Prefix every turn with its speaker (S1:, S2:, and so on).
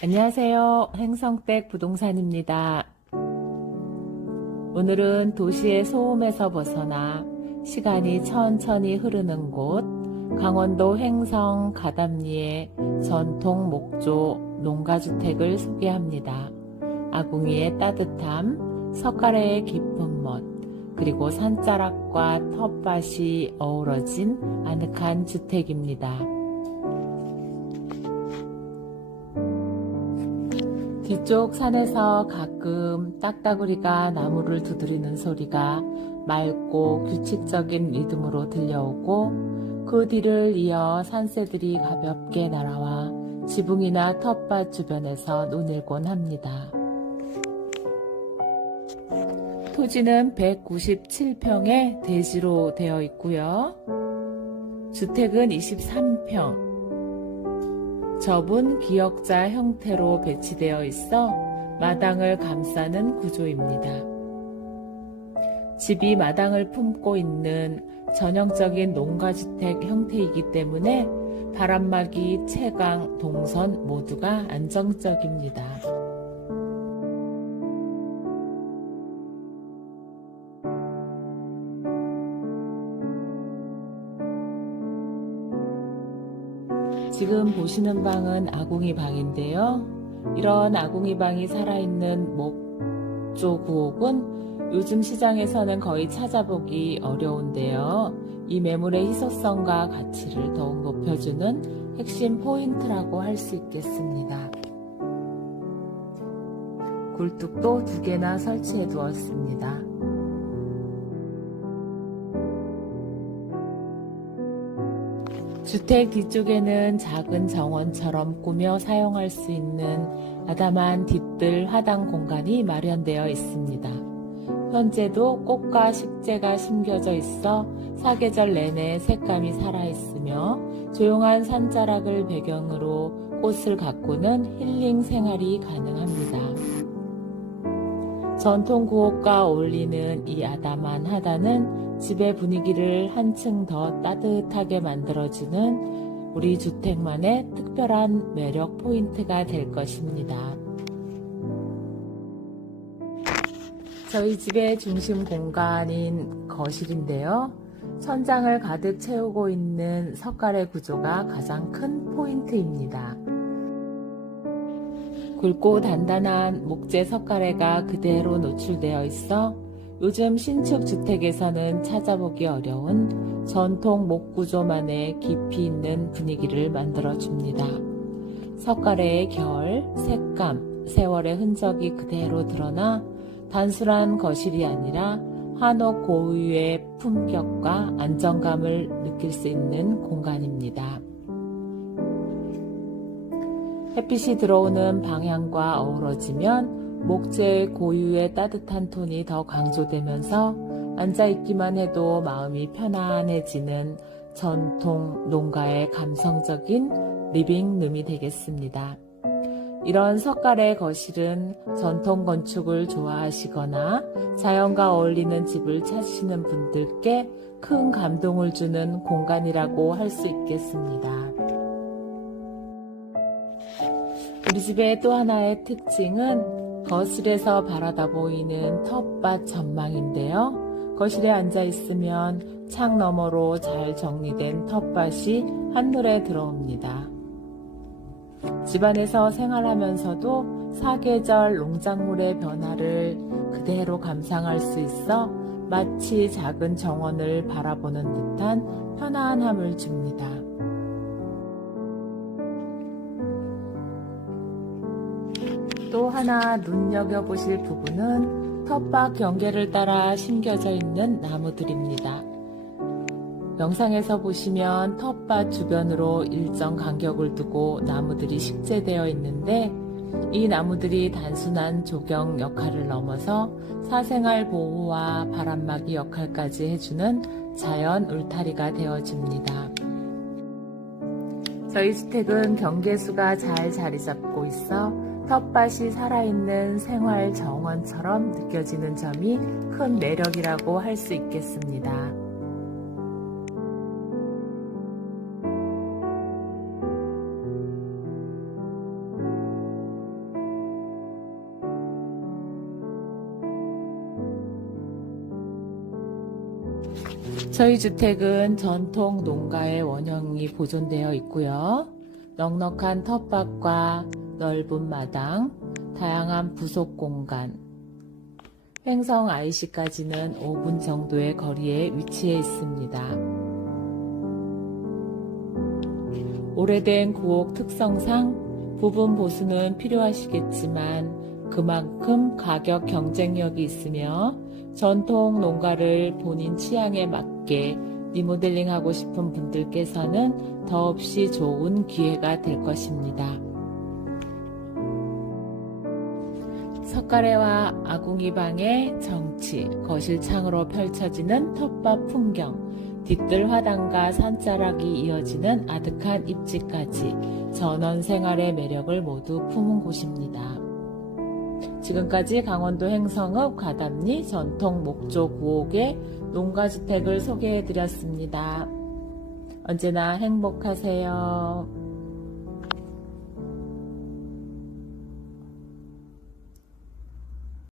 S1: 안녕하세요. 행성댁 부동산입니다. 오늘은 도시의 소음에서 벗어나 시간이 천천히 흐르는 곳, 강원도 횡성 가담리의 전통 목조 농가주택을 소개합니다. 아궁이의 따뜻함, 석가래의 깊은 멋, 그리고 산자락과 텃밭이 어우러진 아늑한 주택입니다. 뒤쪽 산에서 가끔 딱따구리가 나무를 두드리는 소리가 맑고 규칙적인 리듬으로 들려오고 그 뒤를 이어 산새들이 가볍게 날아와 지붕이나 텃밭 주변에서 논일곤 합니다. 토지는 197평의 대지로 되어 있고요. 주택은 23평, 접은 기역자 형태로 배치되어 있어 마당을 감싸는 구조입니다. 집이 마당을 품고 있는 전형적인 농가주택 형태이기 때문에 바람막이, 채광, 동선 모두가 안정적입니다. 지금 보시는 방은 아궁이 방인데요. 이런 아궁이 방이 살아있는 목조 구옥은 요즘 시장에서는 거의 찾아보기 어려운데요. 이 매물의 희소성과 가치를 더욱 높여주는 핵심 포인트라고 할 수 있겠습니다. 굴뚝도 두 개나 설치해 두었습니다. 주택 뒤쪽에는 작은 정원처럼 꾸며 사용할 수 있는 아담한 뒤뜰 화단 공간이 마련되어 있습니다. 현재도 꽃과 식재가 심겨져 있어 사계절 내내 색감이 살아있으며 조용한 산자락을 배경으로 꽃을 가꾸는 힐링 생활이 가능합니다. 전통 구옥과 어울리는 이 아담한 하단은 집의 분위기를 한층 더 따뜻하게 만들어주는 우리 주택만의 특별한 매력 포인트가 될 것입니다. 저희 집의 중심 공간인 거실인데요. 천장을 가득 채우고 있는 석가래 구조가 가장 큰 포인트입니다. 굵고 단단한 목재 석가래가 그대로 노출되어 있어 요즘 신축 주택에서는 찾아보기 어려운 전통 목 구조만의 깊이 있는 분위기를 만들어줍니다. 석가래의 결, 색감, 세월의 흔적이 그대로 드러나 단순한 거실이 아니라 한옥 고유의 품격과 안정감을 느낄 수 있는 공간입니다. 햇빛이 들어오는 방향과 어우러지면 목재의 고유의 따뜻한 톤이 더 강조되면서 앉아있기만 해도 마음이 편안해지는 전통 농가의 감성적인 리빙룸이 되겠습니다. 이런 석가래 거실은 전통 건축을 좋아하시거나 자연과 어울리는 집을 찾으시는 분들께 큰 감동을 주는 공간이라고 할 수 있겠습니다. 우리 집의 또 하나의 특징은 거실에서 바라다 보이는 텃밭 전망인데요. 거실에 앉아 있으면 창 너머로 잘 정리된 텃밭이 한눈에 들어옵니다. 집안에서 생활하면서도 사계절 농작물의 변화를 그대로 감상할 수 있어 마치 작은 정원을 바라보는 듯한 편안함을 줍니다. 또 하나 눈여겨보실 부분은 텃밭 경계를 따라 심겨져 있는 나무들입니다. 영상에서 보시면 텃밭 주변으로 일정 간격을 두고 나무들이 식재되어 있는데 이 나무들이 단순한 조경 역할을 넘어서 사생활 보호와 바람막이 역할까지 해주는 자연 울타리가 되어줍니다. 저희 주택은 경계수가 잘 자리 잡고 있어 텃밭이 살아있는 생활 정원처럼 느껴지는 점이 큰 매력이라고 할 수 있겠습니다. 저희 주택은 전통 농가의 원형이 보존되어 있고요. 넉넉한 텃밭과 넓은 마당, 다양한 부속 공간, 횡성 IC까지는 5분 정도의 거리에 위치해 있습니다. 오래된 구옥 특성상 부분 보수는 필요하시겠지만 그만큼 가격 경쟁력이 있으며 전통 농가를 본인 취향에 맞게 리모델링 하고 싶은 분들께서는 더없이 좋은 기회가 될 것입니다. 석가래와 아궁이 방의 정치, 거실 창으로 펼쳐지는 텃밭 풍경, 뒤뜰 화단과 산자락이 이어지는 아득한 입지까지 전원 생활의 매력을 모두 품은 곳입니다. 지금까지 강원도 행성읍 가담리 전통 목조 구옥의 농가주택을 소개해 드렸습니다. 언제나 행복하세요.